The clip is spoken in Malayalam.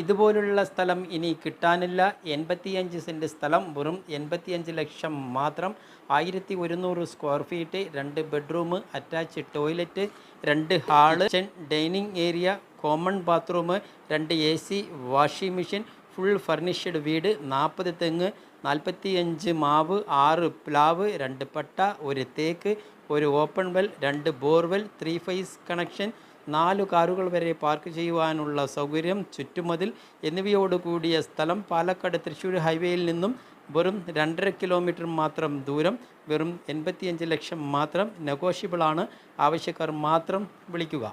ഇതുപോലുള്ള സ്ഥലം ഇനി കിട്ടാനില്ല. 85 സെൻറ്റ് സ്ഥലം വെറും 85 ലക്ഷം മാത്രം. 1100 square feet, 2 bedroom, attach toilet, 2 hall, kitchen, dining area, common bathroom, 2 AC, washing machine, full furnished വീട്. 40 തെങ്ങ്, 45 മാവ്, 6 പ്ലാവ്, 2 പട്ട, 1 തേക്ക്, 1 open well, 2 borewell, 3 face connection, 4 കാറുകൾ വരെ പാർക്ക് ചെയ്യുവാനുള്ള സൗകര്യം, ചുറ്റുമതിൽ എന്നിവയോട് കൂടിയ സ്ഥലം. പാലക്കാട് തൃശ്ശൂർ ഹൈവേയിൽ നിന്നും വെറും 2.5 കിലോമീറ്റർ മാത്രം ദൂരം. വെറും 85 ലക്ഷം മാത്രം. നെഗോഷ്യബിളാണ്. ആവശ്യക്കാർ മാത്രം വിളിക്കുക.